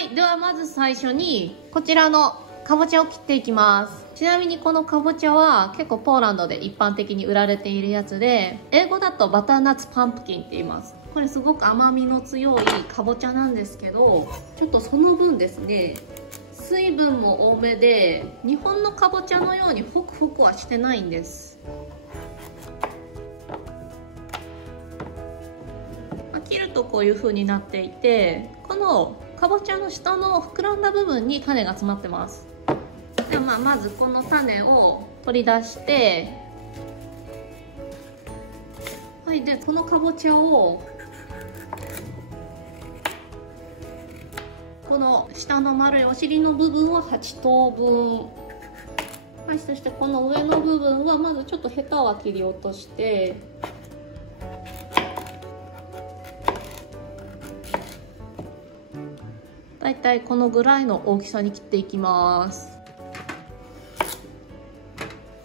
はい、ではまず最初にこちらのかぼちゃを切っていきます。ちなみにこのかぼちゃは結構ポーランドで一般的に売られているやつで、英語だとバターナッツパンプキンって言います。これすごく甘みの強いかぼちゃなんですけど、ちょっとその分ですね、水分も多めで日本のかぼちゃのようにホクホクはしてないんです。切るとこういう風になっていて、このかぼちゃの下の膨らんだ部分に種が詰まってます。ではまずこの種を取り出して、はい、でこのかぼちゃをこの下の丸いお尻の部分を8等分、はい、そしてこの上の部分はまずちょっとヘタは切り落として、だいたいこのぐらいの大きさに切っていきます。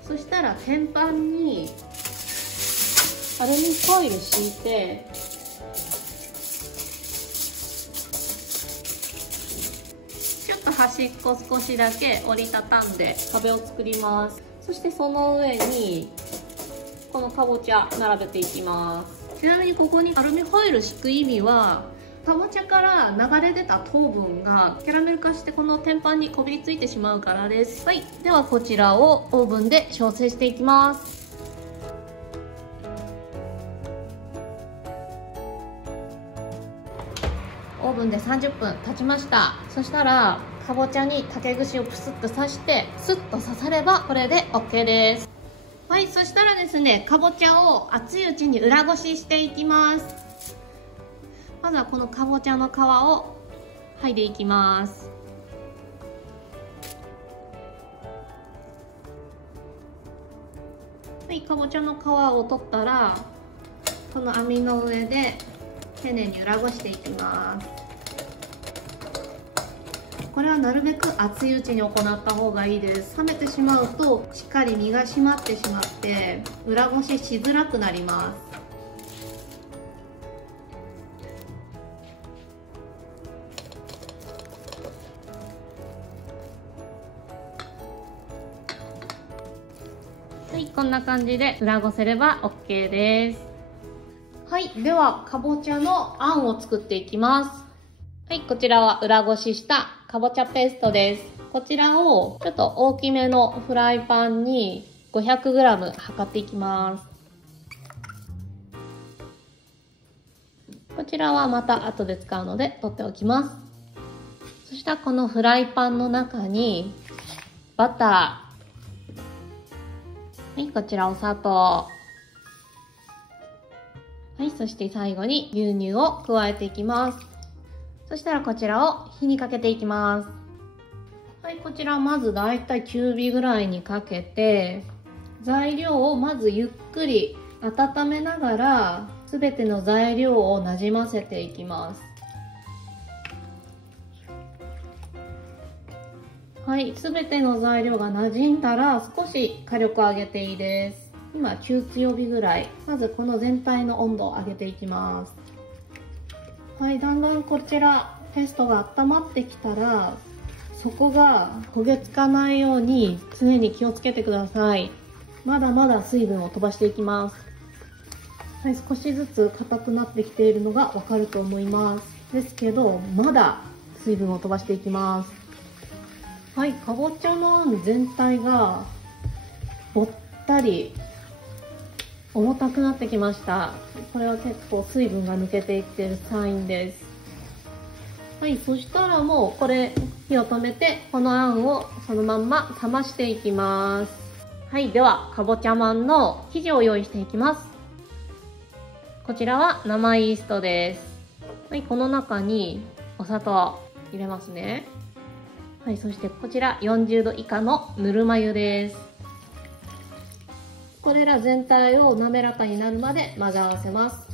そしたら天板にアルミホイル敷いて、ちょっと端っこ少しだけ折りたたんで壁を作ります。そしてその上にこのかぼちゃ並べていきます。ちなみにここにアルミホイル敷く意味は、かぼちゃから流れ出た糖分がキャラメル化してこの天板にこびりついてしまうからです。はい、ではこちらをオーブンで焼成していきます。オーブンで30分経ちました。そしたらかぼちゃに竹串をプスッと刺してスッと刺さればこれで OK です。はい、そしたらですね、かぼちゃを熱いうちに裏ごししていきます。まずはこのかぼちゃの皮を剥いでいきます。はい、かぼちゃの皮を取ったらこの網の上で丁寧に裏ごしていきます。これはなるべく熱いうちに行った方がいいです。冷めてしまうとしっかり身が締まってしまって裏ごししづらくなります。はい、こんな感じで裏ごせれば OK です。はい、ではかぼちゃのあんを作っていきます。はい、こちらは裏ごししたかぼちゃペーストです。こちらをちょっと大きめのフライパンに 500g 測っていきます。こちらはまた後で使うので取っておきます。そしたらこのフライパンの中にバター、はい、こちらお砂糖。はい、そして最後に牛乳を加えていきます。そしたらこちらを火にかけていきます。はい、こちらまずだいたい中火ぐらいにかけて、材料をまずゆっくり温めながら、すべての材料をなじませていきます。はい、すべての材料が馴染んだら少し火力を上げていいです。今中強火ぐらい。まずこの全体の温度を上げていきます。はい、だんだんこちらペーストが温まってきたら、底が焦げつかないように常に気をつけてください。まだまだ水分を飛ばしていきます。はい、少しずつ硬くなってきているのがわかると思います。ですけど、まだ水分を飛ばしていきます。はい、かぼちゃのあん全体がぼったり重たくなってきました。これは結構水分が抜けていっているサインです。はい、そしたらもうこれ火を止めてこのあんをそのまんま冷ましていきます。はい、ではかぼちゃまんの生地を用意していきます。こちらは生イーストです。はい、この中にお砂糖入れますね。はい、そしてこちら40度以下のぬるま湯です。これら全体を滑らかになるまで混ぜ合わせます。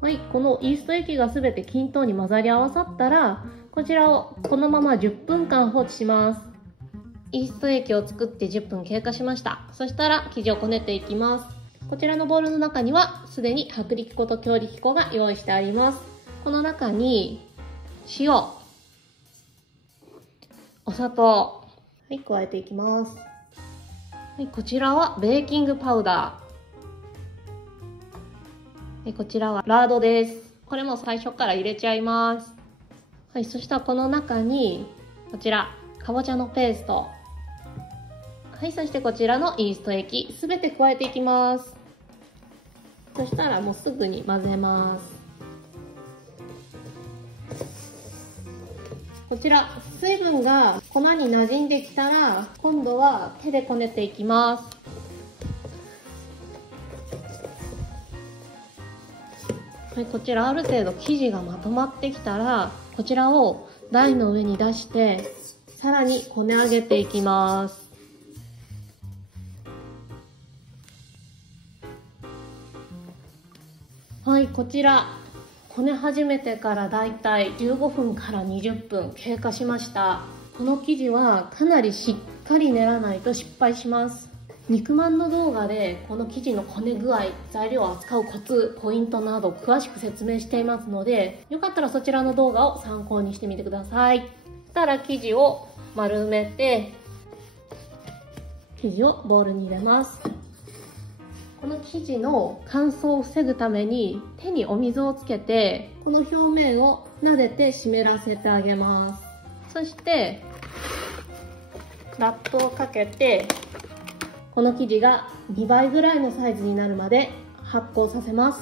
はい、このイースト液がすべて均等に混ざり合わさったら、こちらをこのまま10分間放置します。イースト液を作って10分経過しました。そしたら生地をこねていきます。こちらのボウルの中にはすでに薄力粉と強力粉が用意してあります。この中に塩、お砂糖。はい、加えていきます。はい、こちらはベーキングパウダー。はい、こちらはラードです。これも最初から入れちゃいます。はい、そしたらこの中に、こちら、かぼちゃのペースト。はい、そしてこちらのイースト液、すべて加えていきます。そしたらもうすぐに混ぜます。こちら、水分が粉に馴染んできたら、今度は手でこねていきます。はい、こちらある程度生地がまとまってきたら、こちらを台の上に出して、さらにこね上げていきます。はい、こちら、こね始めてからだいたい15分から20分経過しました。この生地はかなりしっかり練らないと失敗します。肉まんの動画でこの生地のこね具合、材料を扱うコツ、ポイントなど詳しく説明していますので、よかったらそちらの動画を参考にしてみてください。そしたら生地を丸めて、生地をボウルに入れます。この生地の乾燥を防ぐために手にお水をつけて、この表面を撫でて湿らせてあげます。そしてラップをかけて、この生地が2倍ぐらいのサイズになるまで発酵させます。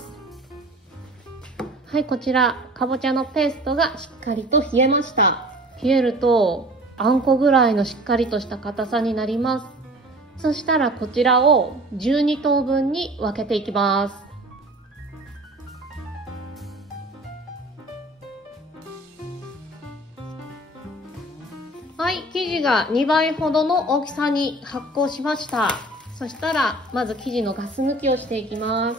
はい、こちらかぼちゃのペーストがしっかりと冷えました。冷えるとあんこぐらいのしっかりとした硬さになります。そしたらこちらを12等分に分けていきます。はい、生地が2倍ほどの大きさに発酵しました。そしたらまず生地のガス抜きをしていきます。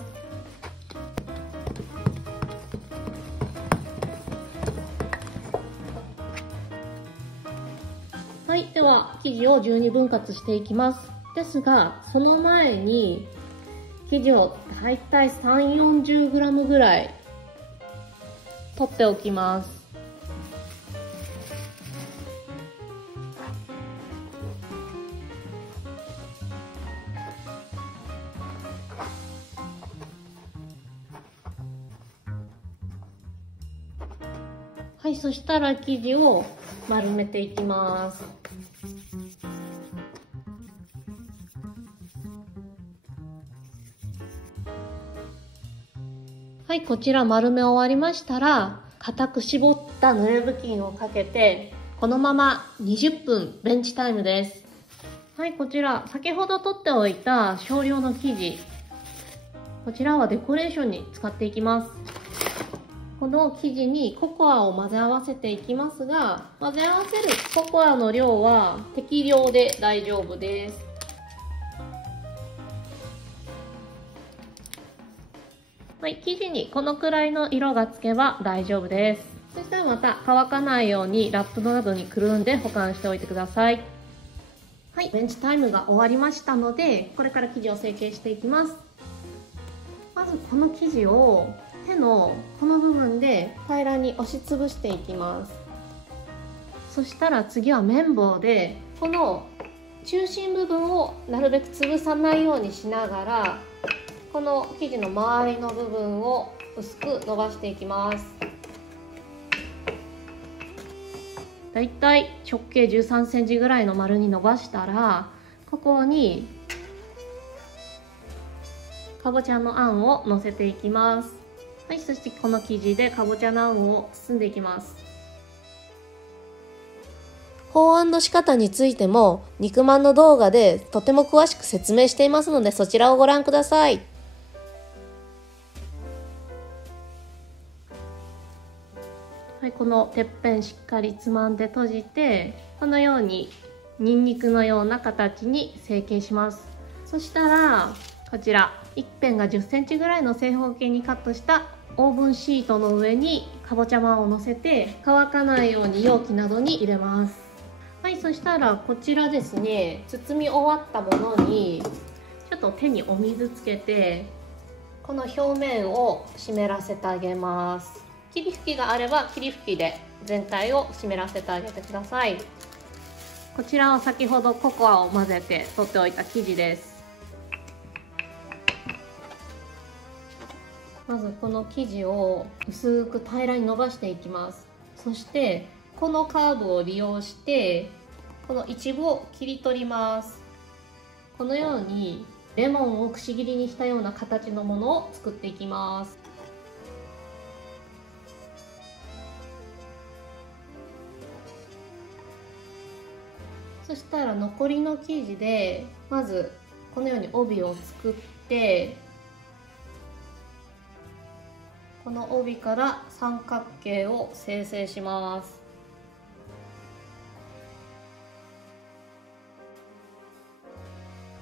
はい、では生地を12分割していきます。ですが、その前に生地をだいたい3、40g ぐらい取っておきます。はい、そしたら生地を丸めていきます。はい、こちら丸め終わりましたら、固く絞った濡れ布巾をかけて、このまま20分ベンチタイムです。はい、こちら先ほど取っておいた少量の生地、こちらはデコレーションに使っていきます。この生地にココアを混ぜ合わせていきますが、混ぜ合わせるココアの量は適量で大丈夫です。はい、生地にこのくらいの色がつけば大丈夫です。そしたらまた乾かないようにラップなどにくるんで保管しておいてください。はい、ベンチタイムが終わりましたので、これから生地を成形していきます。まずこの生地を手のこの部分で平らに押しつぶしていきます。そしたら次は綿棒でこの中心部分をなるべく潰さないようにしながら、この生地の周りの部分を薄く伸ばしていきます。だいたい直径13センチぐらいの丸に伸ばしたら、ここにかぼちゃのあんをのせていきます。はい、そしてこの生地でかぼちゃのあんを包んでいきます。保温の仕方についても肉まんの動画でとても詳しく説明していますので、そちらをご覧ください。はい、このてっぺんしっかりつまんで閉じて、このようにニンニクのような形に成形します。そしたらこちら一辺が10センチぐらいの正方形にカットしたオーブンシートの上にかぼちゃまんを乗せて、乾かないように容器などに入れます。はい、そしたらこちらですね、包み終わったものにちょっと手にお水つけて、この表面を湿らせてあげます。霧吹きがあれば霧吹きで全体を湿らせてあげてください。こちらは先ほどココアを混ぜて取っておいた生地です。まずこの生地を薄く平らに伸ばしていきます。そしてこのカーブを利用してこの一部を切り取ります。このようにレモンをくし切りにしたような形のものを作っていきます。そしたら残りの生地でまずこのように帯を作って、この帯から三角形を生成します。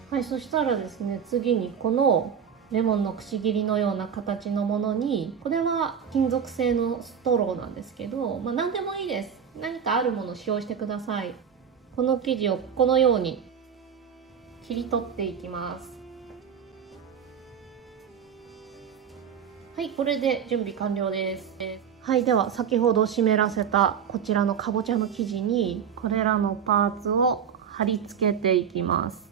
はい、そしたらですね、次にこのレモンのくし切りのような形のものに、これは金属製のストローなんですけど、何でもいいです。何かあるものを使用してください。この生地をこのように切り取っていきます。はい、これで準備完了です。はい、では先ほど湿らせたこちらのかぼちゃの生地にこれらのパーツを貼り付けていきます。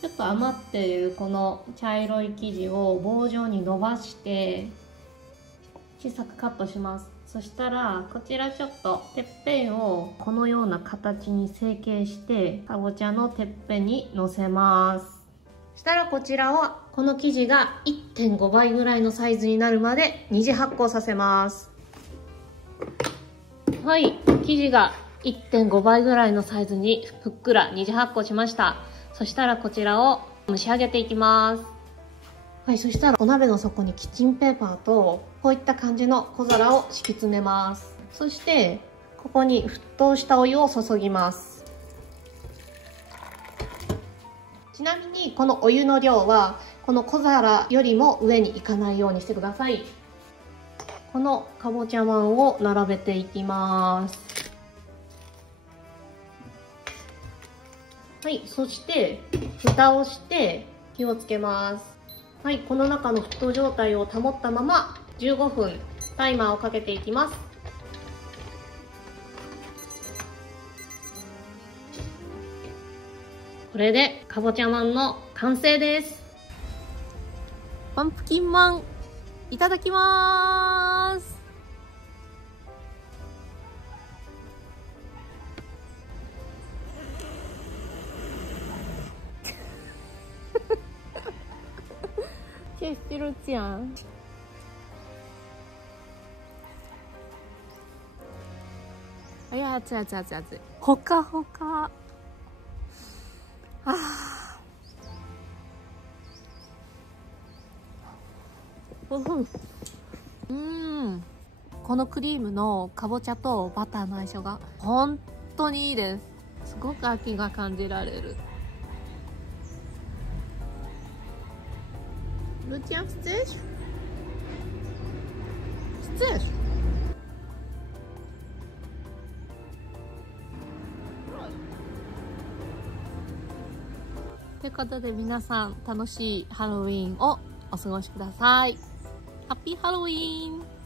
ちょっと余っているこの茶色い生地を棒状に伸ばして小さくカットします。そしたらこちらちょっとてっぺんをこのような形に成形してかぼちゃのてっぺんにのせます。そしたらこちらはこの生地が 1.5 倍ぐらいのサイズになるまで二次発酵させます。はい、生地が 1.5 倍ぐらいのサイズにふっくら二次発酵しました。そしたらこちらを蒸し上げていきます。はい、そしたらお鍋の底にキッチンペーパーとこういった感じの小皿を敷き詰めます。そしてここに沸騰したお湯を注ぎます。ちなみにこのお湯の量はこの小皿よりも上に行かないようにしてください。このかぼちゃまんを並べていきます。はい、そして蓋をして火をつけます。はい、この中の沸騰状態を保ったまま15分タイマーをかけていきます。これでかぼちゃまんの完成です。パンプキンマンいただきまーす。シェフルちゃん。いや、熱い熱い熱い熱い。ほかほか。このクリームのかぼちゃとバターの相性が本当にいいです。すごく秋が感じられる。Lu Tian Stitch? Stitch? ということで皆さん楽しいハロウィンをお過ごしください。ハッピーハロウィン。